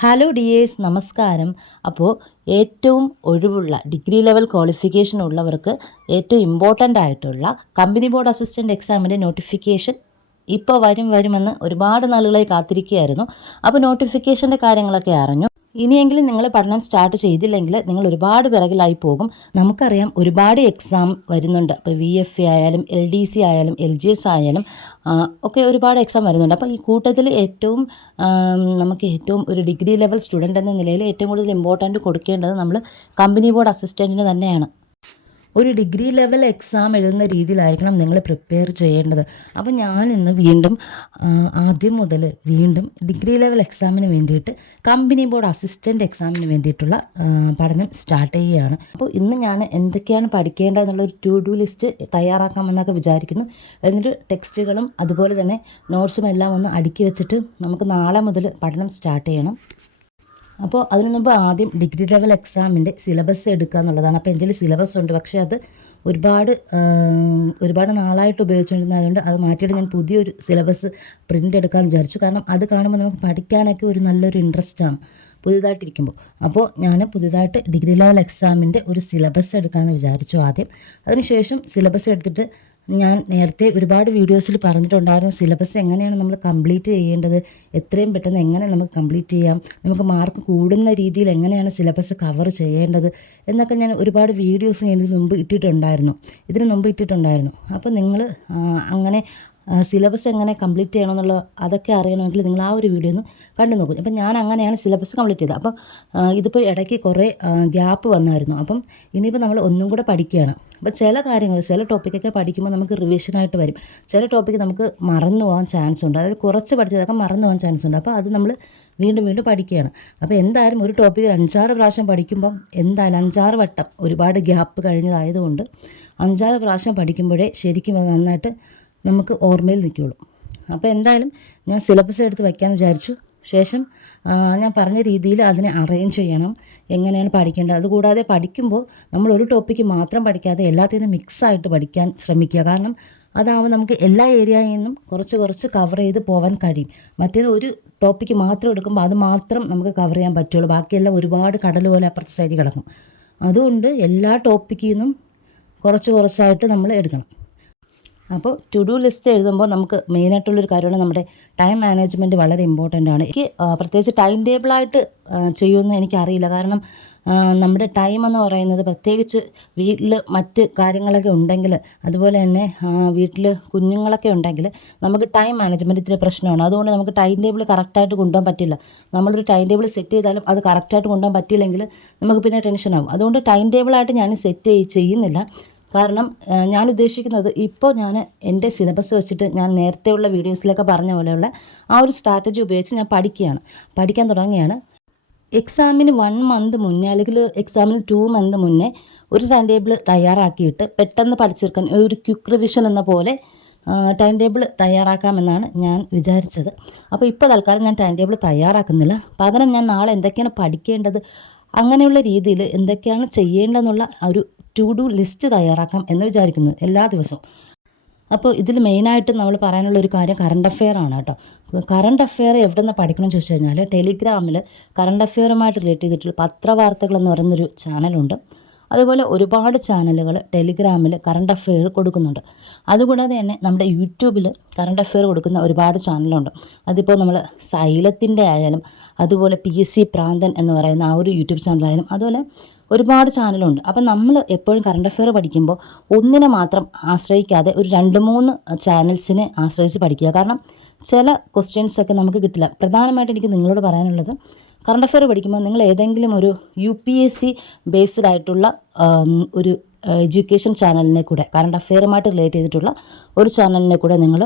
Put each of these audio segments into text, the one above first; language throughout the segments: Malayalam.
ഹലോ ഡിയേഴ്സ്, നമസ്കാരം. അപ്പോൾ ഏറ്റവും ഒഴിവുള്ള ഡിഗ്രി ലെവൽ ക്വാളിഫിക്കേഷൻ ഉള്ളവർക്ക് ഏറ്റവും ഇമ്പോർട്ടൻ്റ് ആയിട്ടുള്ള കമ്പനി ബോർഡ് അസിസ്റ്റൻ്റ് എക്സാമിൻ്റെ നോട്ടിഫിക്കേഷൻ ഇപ്പോൾ വരുമെന്ന് ഒരുപാട് നാളുകളായി കാത്തിരിക്കുകയായിരുന്നു. അപ്പോൾ നോട്ടിഫിക്കേഷൻ്റെ കാര്യങ്ങളൊക്കെ അറിഞ്ഞു. ഇനിയെങ്കിലും നിങ്ങൾ പഠനം സ്റ്റാർട്ട് ചെയ്തില്ലെങ്കിൽ നിങ്ങൾ ഒരുപാട് പിറകിലായി പോകും. നമുക്കറിയാം ഒരുപാട് എക്സാം വരുന്നുണ്ട്. അപ്പോൾ VFA ആയാലും LDC ആയാലും LGS ആയാലും ഒക്കെ ഒരുപാട് എക്സാം വരുന്നുണ്ട്. അപ്പോൾ ഈ കൂട്ടത്തിൽ നമുക്ക് ഏറ്റവും ഒരു ഡിഗ്രി ലെവൽ സ്റ്റുഡൻ്റ് എന്ന നിലയിൽ ഏറ്റവും കൂടുതൽ ഇമ്പോർട്ടൻ്റ് കൊടുക്കേണ്ടത് നമ്മൾ കമ്പനി ബോർഡ് അസിസ്റ്റൻറ്റിന് തന്നെയാണ്. ഒരു ഡിഗ്രി ലെവൽ എക്സാം എഴുതുന്ന രീതിയിലായിരിക്കണം നിങ്ങൾ പ്രിപ്പയർ ചെയ്യേണ്ടത്. അപ്പോൾ ഞാൻ ഇന്ന് ആദ്യം മുതൽ ഡിഗ്രി ലെവൽ എക്സാമിന് വേണ്ടിയിട്ട് കമ്പനി ബോർഡ് അസിസ്റ്റൻ്റ് എക്സാമിന് വേണ്ടിയിട്ടുള്ള പഠനം സ്റ്റാർട്ട് ചെയ്യുകയാണ്. അപ്പോൾ ഇന്ന് ഞാൻ എന്തൊക്കെയാണ് പഠിക്കേണ്ടതെന്നുള്ളൊരു ടു ഡു ലിസ്റ്റ് തയ്യാറാക്കാമെന്നൊക്കെ വിചാരിക്കുന്നു. എന്നിട്ട് ടെക്സ്റ്റുകളും അതുപോലെ തന്നെ നോട്ട്സും എല്ലാം ഒന്ന് അടുക്കി വെച്ചിട്ട് നമുക്ക് നാളെ മുതൽ പഠനം സ്റ്റാർട്ട് ചെയ്യണം. അപ്പോൾ അതിനു മുമ്പ് ആദ്യം ഡിഗ്രി ലെവൽ എക്സാമിൻ്റെ സിലബസ് എടുക്കുക എന്നുള്ളതാണ്. അപ്പോൾ എൻ്റെ സിലബസ് ഉണ്ട്, പക്ഷേ അത് ഒരുപാട് നാളായിട്ട് ഉപയോഗിച്ചുകൊണ്ടിരുന്നതുകൊണ്ട് അത് മാറ്റിയിട്ട് ഞാൻ പുതിയൊരു സിലബസ് പ്രിൻ്റ് എടുക്കാമെന്ന് വിചാരിച്ചു. കാരണം അത് കാണുമ്പോൾ നമുക്ക് പഠിക്കാനൊക്കെ ഒരു നല്ലൊരു ഇൻട്രസ്റ്റാണ് പുതിയതായിട്ടിരിക്കുമ്പോൾ. അപ്പോൾ ഞാൻ പുതിയതായിട്ട് ഡിഗ്രി ലെവൽ എക്സാമിൻ്റെ ഒരു സിലബസ് എടുക്കാമെന്ന് വിചാരിച്ചു ആദ്യം. അതിനുശേഷം സിലബസ് എടുത്തിട്ട് ഞാൻ നേരത്തെ ഒരുപാട് വീഡിയോസിൽ പറഞ്ഞിട്ടുണ്ടായിരുന്നു സിലബസ് എങ്ങനെയാണ് നമ്മൾ കംപ്ലീറ്റ് ചെയ്യേണ്ടത്, എത്രയും പെട്ടെന്ന് എങ്ങനെ നമുക്ക് കംപ്ലീറ്റ് ചെയ്യാം, നമുക്ക് മാർക്ക് കൂടുന്ന രീതിയിൽ എങ്ങനെയാണ് സിലബസ് കവർ ചെയ്യേണ്ടത് എന്നൊക്കെ ഞാൻ ഒരുപാട് വീഡിയോസ് ഇതിന് മുമ്പ് ഇട്ടിട്ടുണ്ടായിരുന്നു. അപ്പോൾ നിങ്ങൾ അങ്ങനെ സിലബസ് എങ്ങനെ കംപ്ലീറ്റ് ചെയ്യണമെന്നുള്ള അതൊക്കെ അറിയണമെങ്കിൽ നിങ്ങൾ ആ ഒരു വീഡിയോ ഒന്ന് കണ്ടു നോക്കും. അപ്പം ഞാൻ അങ്ങനെയാണ് സിലബസ് കംപ്ലീറ്റ് ചെയ്തത്. അപ്പം ഇതിപ്പോൾ ഇടയ്ക്ക് കുറേ ഗ്യാപ്പ് വന്നായിരുന്നു. അപ്പം ഇനിയിപ്പോൾ നമ്മൾ ഒന്നും കൂടെ പഠിക്കുകയാണ്. അപ്പോൾ ചില ടോപ്പിക്കൊക്കെ പഠിക്കുമ്പോൾ നമുക്ക് റിവിഷനായിട്ട് വരും. ചില ടോപ്പിക്ക് നമുക്ക് മറന്നു പോകാൻ ചാൻസ് ഉണ്ട്. അതായത് കുറച്ച് പഠിച്ചതൊക്കെ മറന്നു പോകാൻ ചാൻസ് ഉണ്ട്. അപ്പോൾ അത് നമ്മൾ വീണ്ടും പഠിക്കുകയാണ്. അപ്പോൾ എന്തായാലും ഒരു ടോപ്പിക്ക് 5-6 പ്രാവശ്യം പഠിക്കുമ്പം എന്തായാലും 5-6 വട്ടം ഒരുപാട് ഗ്യാപ്പ് കഴിഞ്ഞതായതുകൊണ്ട് 5-6 പ്രാവശ്യം പഠിക്കുമ്പോഴേ ശരിക്കും നന്നായിട്ട് നമുക്ക് ഓർമ്മയിൽ നിൽക്കുകയുള്ളൂ. അപ്പോൾ എന്തായാലും ഞാൻ സിലബസ് എടുത്ത് വയ്ക്കാമെന്ന് വിചാരിച്ചു. ശേഷം ഞാൻ പറഞ്ഞ രീതിയിൽ അതിനെ അറേഞ്ച് ചെയ്യണം, എങ്ങനെയാണ് പഠിക്കേണ്ടത്. അതുകൂടാതെ പഠിക്കുമ്പോൾ നമ്മൾ ഒരു ടോപ്പിക്ക് മാത്രം പഠിക്കാതെ എല്ലാത്തിനും മിക്സായിട്ട് പഠിക്കാൻ ശ്രമിക്കുക. കാരണം അതാവുമ്പോൾ നമുക്ക് എല്ലാ ഏരിയയിൽ നിന്നും കുറച്ച് കവർ ചെയ്ത് പോകാൻ കഴിയും. മറ്റേത് ഒരു ടോപ്പിക്ക് മാത്രം എടുക്കുമ്പോൾ അത് മാത്രം നമുക്ക് കവർ ചെയ്യാൻ പറ്റുള്ളൂ. ബാക്കിയെല്ലാം ഒരുപാട് കടൽ പോലെ അപ്പുറത്തെ സൈഡിൽ കിടക്കും. അതുകൊണ്ട് എല്ലാ ടോപ്പിക്കിൽ നിന്നും കുറച്ചായിട്ട് നമ്മൾ എടുക്കണം. അപ്പോൾ ടു ഡു ലിസ്റ്റ് എഴുതുമ്പോൾ നമുക്ക് മെയിനായിട്ടുള്ളൊരു കാര്യമാണ് നമ്മുടെ ടൈം മാനേജ്മെൻറ്റ് വളരെ ഇമ്പോർട്ടൻ്റ് ആണ്. എനിക്ക് പ്രത്യേകിച്ച് ടൈം ടേബിളായിട്ട് ചെയ്യുമെന്ന് എനിക്കറിയില്ല. കാരണം നമ്മുടെ ടൈം എന്ന് പറയുന്നത് പ്രത്യേകിച്ച് വീട്ടിൽ മറ്റ് കാര്യങ്ങളൊക്കെ ഉണ്ടെങ്കിൽ, അതുപോലെ തന്നെ വീട്ടിൽ കുഞ്ഞുങ്ങളൊക്കെ ഉണ്ടെങ്കിൽ നമുക്ക് ടൈം മാനേജ്മെൻറ്റ് ഇത്തിരി പ്രശ്നമാണ്. അതുകൊണ്ട് നമുക്ക് ടൈം ടേബിൾ കറക്റ്റായിട്ട് കൊണ്ടുപോകാൻ പറ്റില്ല. നമ്മളൊരു ടൈം ടേബിൾ സെറ്റ് ചെയ്താലും അത് കറക്റ്റായിട്ട് കൊണ്ടുപോകാൻ പറ്റിയില്ലെങ്കിൽ നമുക്ക് പിന്നെ ടെൻഷനാകും. അതുകൊണ്ട് ടൈം ടേബിളായിട്ട് ഞാൻ സെറ്റ് ചെയ്യുന്നില്ല. കാരണം ഞാൻ ഉദ്ദേശിക്കുന്നത് ഇപ്പോൾ ഞാൻ എൻ്റെ സിലബസ് വെച്ചിട്ട് ഞാൻ നേരത്തെയുള്ള വീഡിയോസിലൊക്കെ പറഞ്ഞ പോലെയുള്ള ആ ഒരു സ്ട്രാറ്റജി ഉപയോഗിച്ച് ഞാൻ പഠിക്കാൻ തുടങ്ങുകയാണ്. എക്സാമിന് 1 മന്ത് മുന്നേ അല്ലെങ്കിൽ എക്സാമിന് 2 മന്ത് മുന്നേ ഒരു ടൈം ടേബിൾ തയ്യാറാക്കിയിട്ട് പെട്ടെന്ന് പഠിച്ചെടുക്കാൻ ഒരു ക്വിക്ക് റിവിഷൻ എന്ന പോലെ ടൈം ടേബിൾ തയ്യാറാക്കാമെന്നാണ് ഞാൻ വിചാരിച്ചത്. അപ്പോൾ ഇപ്പോൾ തൽക്കാലം ഞാൻ ടൈം ടേബിൾ തയ്യാറാക്കുന്നില്ല. പകരം ഞാൻ നാളെ എന്തൊക്കെയാണ് പഠിക്കേണ്ടത്, അങ്ങനെയുള്ള രീതിയിൽ എന്തൊക്കെയാണ് ചെയ്യേണ്ടതെന്നുള്ള ഒരു ടു ഡു ലിസ്റ്റ് തയ്യാറാക്കാം എന്ന് വിചാരിക്കുന്നു എല്ലാ ദിവസവും. അപ്പോൾ ഇതിൽ മെയിനായിട്ട് നമ്മൾ പറയാനുള്ള ഒരു കാര്യം കറണ്ട് അഫെയർ ആണ് കേട്ടോ. കറണ്ട് അഫെയർ എവിടെ നിന്ന് പഠിക്കണം എന്ന് ചോദിച്ചു കഴിഞ്ഞാൽ ടെലിഗ്രാമിൽ കറണ്ട് അഫെയറുമായിട്ട് റിലേറ്റ് ചെയ്തിട്ടുള്ള പത്രവാർത്തകൾ എന്ന് പറയുന്നൊരു ചാനലുണ്ട്. അതുപോലെ ഒരുപാട് ചാനലുകൾ ടെലിഗ്രാമിൽ കറണ്ട് അഫെയർ കൊടുക്കുന്നുണ്ട്. അതുകൂടാതെ തന്നെ നമ്മുടെ യൂട്യൂബിൽ കറണ്ട് അഫെയർ കൊടുക്കുന്ന ഒരുപാട് ചാനലുണ്ട്. അതിപ്പോൾ നമ്മൾ സൈലത്തിൻ്റെ ആയാലും അതുപോലെ PSC പ്രാന്തൻ എന്ന് പറയുന്ന ആ ഒരു യൂട്യൂബ് ചാനലായാലും അതുപോലെ ഒരുപാട് ചാനലുണ്ട്. അപ്പം നമ്മൾ എപ്പോഴും കറണ്ട് അഫെയർ പഠിക്കുമ്പോൾ ഒന്നിനെ മാത്രം ആശ്രയിക്കാതെ ഒരു 2-3 ചാനൽസിനെ ആശ്രയിച്ച് പഠിക്കുക. കാരണം ചില ക്വസ്റ്റ്യൻസൊക്കെ നമുക്ക് കിട്ടില്ല. പ്രധാനമായിട്ട് എനിക്ക് നിങ്ങളോട് പറയാനുള്ളത്, കറണ്ട് അഫെയർ പഠിക്കുമ്പോൾ നിങ്ങൾ ഏതെങ്കിലും ഒരു UPSC ബേസ്ഡ് ആയിട്ടുള്ള ഒരു എഡ്യൂക്കേഷൻ ചാനലിനെ കൂടെ കറണ്ട് അഫെയറുമായിട്ട് റിലേറ്റ് ചെയ്തിട്ടുള്ള ഒരു ചാനലിനെ കൂടെ നിങ്ങൾ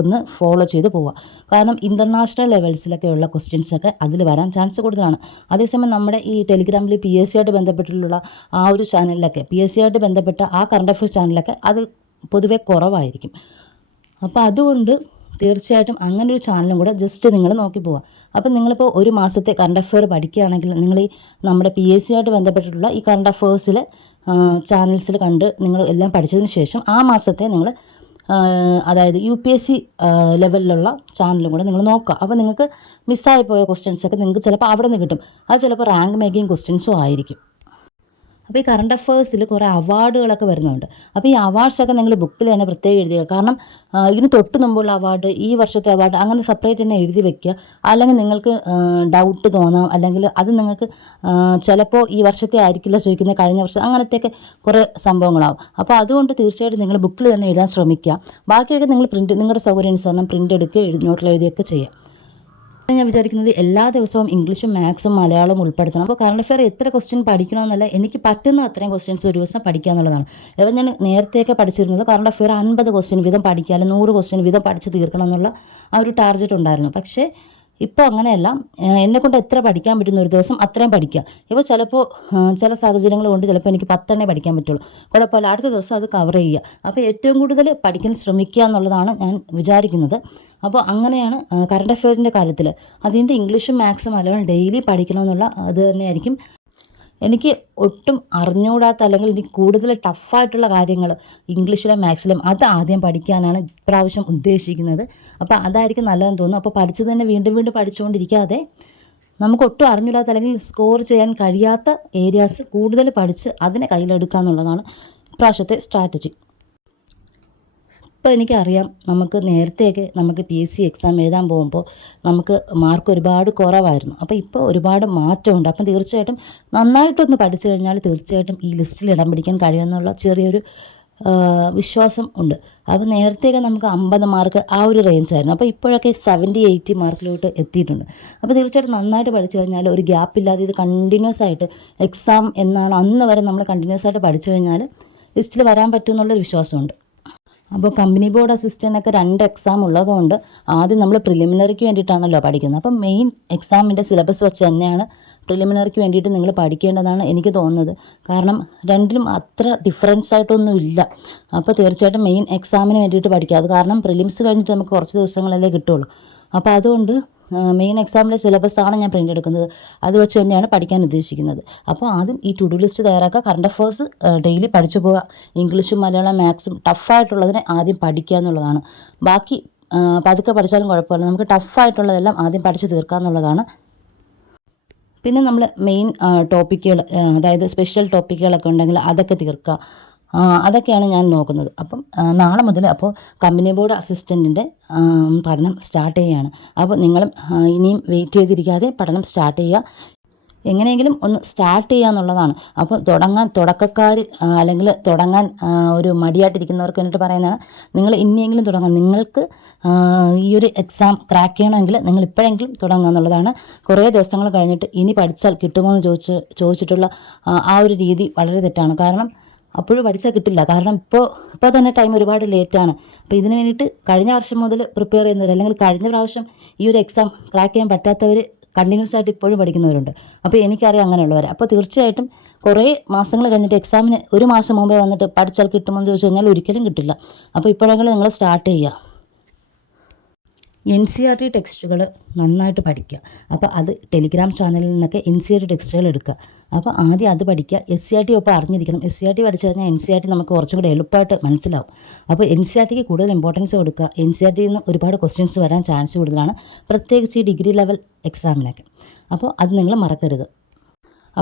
ഒന്ന് ഫോളോ ചെയ്ത് പോവുക. കാരണം ഇൻ്റർനാഷണൽ ലെവൽസിലൊക്കെയുള്ള ക്വസ്റ്റ്യൻസൊക്കെ അതിൽ വരാൻ ചാൻസ് കൂടുതലാണ്. അതേസമയം നമ്മുടെ ഈ ടെലിഗ്രാമിൽ PSC ആയിട്ട് ബന്ധപ്പെട്ടിട്ടുള്ള ആ ഒരു ചാനലിലൊക്കെ PSC ആയിട്ട് ബന്ധപ്പെട്ട ആ കറണ്ട് അഫെയർസ് ചാനലിലൊക്കെ അത് പൊതുവെ കുറവായിരിക്കും. അപ്പോൾ അതുകൊണ്ട് തീർച്ചയായിട്ടും അങ്ങനെ ഒരു ചാനലും കൂടെ ജസ്റ്റ് നിങ്ങൾ നോക്കി പോവുക. അപ്പം നിങ്ങളിപ്പോൾ ഒരു മാസത്തെ കറണ്ട് അഫെയർ പഠിക്കുകയാണെങ്കിൽ നിങ്ങൾ ഈ നമ്മുടെ PSC ആയിട്ട് ബന്ധപ്പെട്ടിട്ടുള്ള ഈ കറണ്ട് അഫെയർസിൽ ചാനൽസിൽ കണ്ട് നിങ്ങൾ എല്ലാം പഠിച്ചതിന് ശേഷം ആ മാസത്തെ നിങ്ങൾ അതായത് UPSC ലെവലിലുള്ള ചാനലും കൂടെ നിങ്ങൾ നോക്കുക. അപ്പോൾ നിങ്ങൾക്ക് മിസ്സായി പോയ ക്വസ്റ്റ്യൻസൊക്കെ നിങ്ങൾക്ക് ചിലപ്പോൾ അവിടെ നിന്ന് കിട്ടും. അത് ചിലപ്പോൾ റാങ്ക് മേക്കിംഗ് ക്വസ്റ്റ്യൻസും ആയിരിക്കും. അപ്പോൾ ഈ കറണ്ട് അഫയേഴ്സിൽ കുറേ അവാർഡുകളൊക്കെ വരുന്നുണ്ട്. അപ്പോൾ ഈ അവാർഡ്സൊക്കെ നിങ്ങൾ ബുക്കിൽ തന്നെ പ്രത്യേകം എഴുതുക. കാരണം ഇതിന് തൊട്ട് മുമ്പുള്ള അവാർഡ്, ഈ വർഷത്തെ അവാർഡ് അങ്ങനെ സെപ്പറേറ്റ് തന്നെ എഴുതി വെക്കുക. അല്ലെങ്കിൽ നിങ്ങൾക്ക് ഡൗട്ട് തോന്നാം, അല്ലെങ്കിൽ അത് നിങ്ങൾക്ക് ചിലപ്പോൾ ഈ വർഷത്തെ ആയിരിക്കില്ല ചോദിക്കുന്നത്, കഴിഞ്ഞ വർഷം, അങ്ങനത്തെയൊക്കെ കുറേ സംഭവങ്ങളാവും. അപ്പോൾ അതുകൊണ്ട് തീർച്ചയായിട്ടും നിങ്ങൾ ബുക്കിൽ തന്നെ എഴുതാൻ ശ്രമിക്കുക. ബാക്കിയൊക്കെ നിങ്ങൾ നിങ്ങളുടെ സൗകര്യാനുസരണം പ്രിൻ്റ് എടുക്കുക, നോട്ടിൽ എഴുതിയൊക്കെ ചെയ്യാം. ഞാൻ വിചാരിക്കുന്നത് എല്ലാ ദിവസവും ഇംഗ്ലീഷും മാത്സും മലയാളവും ഉൾപ്പെടുത്തണം. അപ്പോൾ കറണ്ട് അഫെയർ എത്ര ക്വസ്റ്റ്യൻ പഠിക്കണമെന്നല്ല, എനിക്ക് പറ്റുന്ന അത്രയും ക്വസ്റ്റ്യൻസ് ഒരു ദിവസം പഠിക്കുക എന്നുള്ളതാണ്. അപ്പോൾ ഞാൻ നേരത്തെയൊക്കെ പഠിച്ചിരുന്നത് കറണ്ട് അഫെയർ 50 ക്വസ്റ്റ്യൻ വീതം പഠിക്കുക, അല്ലെങ്കിൽ 100 ക്വസ്റ്റ്യൻ വീതം പഠിച്ച് തീർക്കണം എന്നുള്ള ആ ഒരു ടാർഗറ്റ് ഉണ്ടായിരുന്നു. പക്ഷേ ഇപ്പോൾ അങ്ങനെയല്ല. എന്നെക്കൊണ്ട് എത്ര പഠിക്കാൻ പറ്റുന്ന ഒരു ദിവസം അത്രയും പഠിക്കുക. ഇപ്പോൾ ചിലപ്പോൾ ചില സാഹചര്യങ്ങൾ കൊണ്ട് ചിലപ്പോൾ എനിക്ക് 10 പഠിക്കാൻ പറ്റുള്ളൂ. കുഴപ്പമില്ല, അടുത്ത ദിവസം അത് കവർ ചെയ്യുക. അപ്പോൾ ഏറ്റവും കൂടുതൽ പഠിക്കാൻ ശ്രമിക്കുക എന്നുള്ളതാണ് ഞാൻ വിചാരിക്കുന്നത്. അപ്പോൾ അങ്ങനെയാണ് കറണ്ട് അഫെയറിൻ്റെ കാര്യത്തിൽ. അതിൻ്റെ ഇംഗ്ലീഷും മാത്സും മലയാളം ഡെയിലി പഠിക്കണമെന്നുള്ള അത് തന്നെയായിരിക്കും. എനിക്ക് ഒട്ടും അറിഞ്ഞുകൂടാത്ത, അല്ലെങ്കിൽ എനിക്ക് കൂടുതൽ ടഫായിട്ടുള്ള കാര്യങ്ങൾ ഇംഗ്ലീഷിലും മാത്സിലും അത് ആദ്യം പഠിക്കാനാണ് ഇപ്രാവശ്യം ഉദ്ദേശിക്കുന്നത്. അപ്പോൾ അതായിരിക്കും നല്ലതെന്ന് തോന്നുന്നു. അപ്പോൾ പഠിച്ചത് തന്നെ വീണ്ടും വീണ്ടും പഠിച്ചുകൊണ്ടിരിക്കാതെ നമുക്ക് ഒട്ടും അറിഞ്ഞൂടാത്ത അല്ലെങ്കിൽ സ്കോർ ചെയ്യാൻ കഴിയാത്ത ഏരിയാസ് കൂടുതൽ പഠിച്ച് അതിനെ കയ്യിലെടുക്കുക എന്നുള്ളതാണ് ഇപ്രാവശ്യത്തെ സ്ട്രാറ്റജി. ഇപ്പോൾ എനിക്കറിയാം, നമുക്ക് നേരത്തെയൊക്കെ നമുക്ക് PSC എക്സാം എഴുതാൻ പോകുമ്പോൾ നമുക്ക് മാർക്ക് ഒരുപാട് കുറവായിരുന്നു. അപ്പോൾ ഇപ്പോൾ ഒരുപാട് മാറ്റമുണ്ട്. അപ്പം തീർച്ചയായിട്ടും നന്നായിട്ടൊന്ന് പഠിച്ചു കഴിഞ്ഞാൽ തീർച്ചയായിട്ടും ഈ ലിസ്റ്റിൽ ഇടം പിടിക്കാൻ കഴിയുമെന്നുള്ള ചെറിയൊരു വിശ്വാസം ഉണ്ട്. അപ്പോൾ നേരത്തെയൊക്കെ നമുക്ക് 50 മാർക്ക് ആ ഒരു റേഞ്ചായിരുന്നു. അപ്പോൾ ഇപ്പോഴൊക്കെ 70-80 മാർക്കിലോട്ട് എത്തിയിട്ടുണ്ട്. അപ്പോൾ തീർച്ചയായിട്ടും നന്നായിട്ട് പഠിച്ചു കഴിഞ്ഞാൽ ഒരു ഗ്യാപ്പില്ലാതെ ഇത് കണ്ടിന്യൂസ് ആയിട്ട് എക്സാം എന്നാണ് അന്ന് വരെ നമ്മൾ കണ്ടിന്യൂസ് ആയിട്ട് പഠിച്ചു കഴിഞ്ഞാൽ ലിസ്റ്റിൽ വരാൻ പറ്റുമെന്നുള്ളൊരു വിശ്വാസമുണ്ട്. അപ്പോൾ കമ്പനി ബോർഡ് അസിസ്റ്റൻ്റൊക്കെ 2 എക്സാം ഉള്ളതുകൊണ്ട് ആദ്യം നമ്മൾ പ്രിലിമിനറിക്ക് വേണ്ടിയിട്ടാണല്ലോ പഠിക്കുന്നത്. അപ്പം മെയിൻ എക്സാമിൻ്റെ സിലബസ് വെച്ച് തന്നെയാണ് പ്രിലിമിനറിക്ക് വേണ്ടിയിട്ട് നിങ്ങൾ പഠിക്കേണ്ടതാണ് എനിക്ക് തോന്നുന്നത്. കാരണം രണ്ടിലും അത്ര ഡിഫറൻസ് ആയിട്ടൊന്നും ഇല്ല. അപ്പോൾ തീർച്ചയായിട്ടും മെയിൻ എക്സാമിന് വേണ്ടിയിട്ട് പഠിക്കുക. അത് കാരണം പ്രിലിംസ് കഴിഞ്ഞിട്ട് നമുക്ക് കുറച്ച് ദിവസങ്ങളല്ലേ കിട്ടുള്ളൂ. അപ്പോൾ അതുകൊണ്ട് മെയിൻ എക്സാമിൻ്റെ സിലബസാണ് ഞാൻ പ്രിൻ്റ് എടുക്കുന്നത്. അത് വെച്ച് തന്നെയാണ് പഠിക്കാൻ ഉദ്ദേശിക്കുന്നത്. അപ്പോൾ ആദ്യം ഈ ടു ഡു ലിസ്റ്റ് തയ്യാറാക്കുക. കറണ്ട് അഫയേഴ്സ് ഡെയിലി പഠിച്ചു പോവുക. ഇംഗ്ലീഷും മലയാളം മാത്സും ടഫായിട്ടുള്ളതിനെ ആദ്യം പഠിക്കുക എന്നുള്ളതാണ്. ബാക്കി പതുക്കെ പഠിച്ചാലും കുഴപ്പമില്ല. നമുക്ക് ടഫായിട്ടുള്ളതെല്ലാം ആദ്യം പഠിച്ച് തീർക്കുക എന്നുള്ളതാണ്. പിന്നെ നമ്മൾ മെയിൻ ടോപ്പിക്കുകൾ, അതായത് സ്പെഷ്യൽ ടോപ്പിക്കുകളൊക്കെ ഉണ്ടെങ്കിൽ അതൊക്കെ തീർക്കുക. അതൊക്കെയാണ് ഞാൻ നോക്കുന്നത്. അപ്പം നാളെ മുതൽ അപ്പോൾ കമ്പനി ബോർഡ് അസിസ്റ്റൻറ്റിൻ്റെ പഠനം സ്റ്റാർട്ട് ചെയ്യുകയാണ്. അപ്പോൾ നിങ്ങളും ഇനിയും വെയിറ്റ് ചെയ്തിരിക്കാതെ പഠനം സ്റ്റാർട്ട് ചെയ്യുക. എങ്ങനെയെങ്കിലും ഒന്ന് സ്റ്റാർട്ട് ചെയ്യുക എന്നുള്ളതാണ്. അപ്പോൾ തുടക്കക്കാർ അല്ലെങ്കിൽ തുടങ്ങാൻ ഒരു മടിയായിട്ടിരിക്കുന്നവർക്ക് വേണ്ടിയിട്ട് പറയുന്നതാണ്, നിങ്ങൾ ഇനിയെങ്കിലും തുടങ്ങാം. നിങ്ങൾക്ക് ഈ ഒരു എക്സാം ക്രാക്ക് ചെയ്യണമെങ്കിൽ നിങ്ങൾ ഇപ്പോഴെങ്കിലും തുടങ്ങുക എന്നുള്ളതാണ്. കുറേ ദിവസങ്ങൾ കഴിഞ്ഞിട്ട് ഇനി പഠിച്ചാൽ കിട്ടുമോ എന്ന് ചോദിച്ചിട്ടുള്ള ആ ഒരു രീതി വളരെ തെറ്റാണ്. കാരണം അപ്പോഴും പഠിച്ചാൽ കിട്ടില്ല. കാരണം ഇപ്പോൾ തന്നെ ടൈം ഒരുപാട് ലേറ്റാണ്. അപ്പോൾ ഇതിന് വേണ്ടിയിട്ട് കഴിഞ്ഞ വർഷം മുതൽ പ്രിപ്പയർ ചെയ്യുന്നവർ, അല്ലെങ്കിൽ കഴിഞ്ഞ പ്രാവശ്യം ഈ ഒരു എക്സാം ക്രാക്ക് ചെയ്യാൻ പറ്റാത്തവർ കണ്ടിന്യൂസ് ആയിട്ട് ഇപ്പോഴും പഠിക്കുന്നവരുണ്ട്. അപ്പോൾ എനിക്കറിയാം അങ്ങനെയുള്ളവർ. അപ്പോൾ തീർച്ചയായിട്ടും കുറേ മാസങ്ങൾ കഴിഞ്ഞിട്ട് എക്സാമിന് ഒരു മാസം മുമ്പേ വന്നിട്ട് പഠിച്ചാൽ കിട്ടുമോ എന്ന് ചോദിച്ചു കഴിഞ്ഞാൽ ഒരിക്കലും കിട്ടില്ല. അപ്പോൾ ഇപ്പോഴെങ്കിലും നിങ്ങൾ സ്റ്റാർട്ട് ചെയ്യുക. NCERT ടെക്സ്റ്റുകൾ നന്നായിട്ട് പഠിക്കുക. അപ്പോൾ അത് ടെലിഗ്രാം ചാനലിൽ നിന്നൊക്കെ NCERT ടെക്സ്റ്റുകൾ എടുക്കുക. അപ്പോൾ ആദ്യം അത് പഠിക്കുക. SCERT ഒപ്പം അറിഞ്ഞിരിക്കണം. SCERT പഠിച്ചു കഴിഞ്ഞാൽ NCERT നമുക്ക് കുറച്ചും കൂടി എളുപ്പമായിട്ട് മനസ്സിലാവും. അപ്പോൾ NCERTക്ക് കൂടുതൽ ഇമ്പോർട്ടൻസ് കൊടുക്കുക. NCERTയിൽ നിന്ന് ഒരുപാട് ക്വസ്റ്റ്യൻസ് വരാൻ ചാൻസ് കൂടുതലാണ്, പ്രത്യേകിച്ച് ഈ ഡിഗ്രി ലെവൽ എക്സാമിനൊക്കെ. അപ്പോൾ അത് നിങ്ങൾ മറക്കരുത്.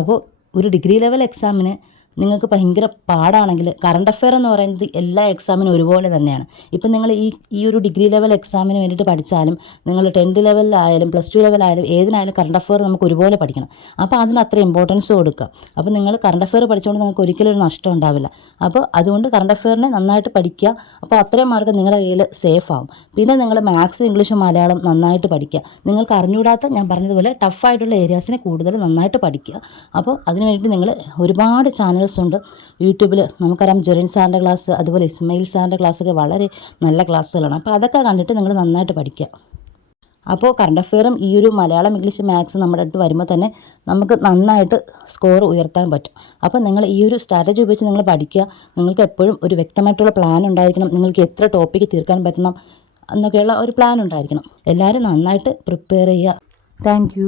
അപ്പോൾ ഒരു ഡിഗ്രി ലെവൽ എക്സാമിന് നിങ്ങൾക്ക് ഭയങ്കര പാടാണെങ്കിൽ കറണ്ട് അഫെയർ എന്ന് പറയുന്നത് എല്ലാ എക്സാമിനും ഒരുപോലെ തന്നെയാണ്. ഇപ്പം നിങ്ങൾ ഈ ഒരു ഡിഗ്രി ലെവൽ എക്സാമിന് വേണ്ടിയിട്ട് പഠിച്ചാലും നിങ്ങൾ 10th ലെവലിലായാലും +2 ലെവലായാലും ഏതിനായാലും കറണ്ട് അഫെയർ നമുക്ക് ഒരുപോലെ പഠിക്കണം. അപ്പോൾ അതിന് അത്ര ഇമ്പോർട്ടൻസ് കൊടുക്കുക. അപ്പോൾ നിങ്ങൾ കറണ്ട് അഫെയർ പഠിച്ചുകൊണ്ട് നിങ്ങൾക്ക് ഒരിക്കലും ഒരു നഷ്ടം ഉണ്ടാവില്ല. അപ്പോൾ അതുകൊണ്ട് കറണ്ട് അഫെയറിനെ നന്നായിട്ട് പഠിക്കുക. അപ്പോൾ അത്രയും മാർക്ക് നിങ്ങളുടെ കയ്യിൽ സേഫ് ആവും. പിന്നെ നിങ്ങൾ മാത്സും ഇംഗ്ലീഷും മലയാളം നന്നായിട്ട് പഠിക്കുക. നിങ്ങൾക്ക് അറിഞ്ഞുകൂടാത്ത, ഞാൻ പറഞ്ഞതുപോലെ ടഫായിട്ടുള്ള ഏരിയാസിനെ കൂടുതൽ നന്നായിട്ട് പഠിക്കുക. അപ്പോൾ അതിന് വേണ്ടിയിട്ട് നിങ്ങൾ ഒരുപാട് ചാനൽസ് ഉണ്ട് യൂട്യൂബിൽ. നമുക്കറിയാം ജെറിൻ സാറിൻ്റെ ക്ലാസ്, അതുപോലെ ഇസ്മയിൽ സാറിൻ്റെ ക്ലാസ്സൊക്കെ വളരെ നല്ല ക്ലാസ്സുകളാണ്. അപ്പോൾ അതൊക്കെ കണ്ടിട്ട് നിങ്ങൾ നന്നായിട്ട് പഠിക്കുക. അപ്പോൾ കറണ്ട് അഫെയറും ഈ ഒരു മലയാളം ഇംഗ്ലീഷ് മാത്സ് നമ്മുടെ അടുത്ത് വരുമ്പോൾ തന്നെ നമുക്ക് നന്നായിട്ട് സ്കോർ ഉയർത്താൻ പറ്റും. അപ്പോൾ നിങ്ങൾ ഈ ഒരു സ്ട്രാറ്റജി ഉപയോഗിച്ച് നിങ്ങൾ പഠിക്കുക. നിങ്ങൾക്ക് എപ്പോഴും ഒരു വ്യക്തമായിട്ടുള്ള പ്ലാൻ ഉണ്ടായിരിക്കണം. നിങ്ങൾക്ക് എത്ര ടോപ്പിക്ക് തീർക്കാൻ പറ്റണം എന്നൊക്കെയുള്ള ഒരു പ്ലാൻ ഉണ്ടായിരിക്കണം. എല്ലാവരും നന്നായിട്ട് പ്രിപ്പയർ ചെയ്യുക. താങ്ക്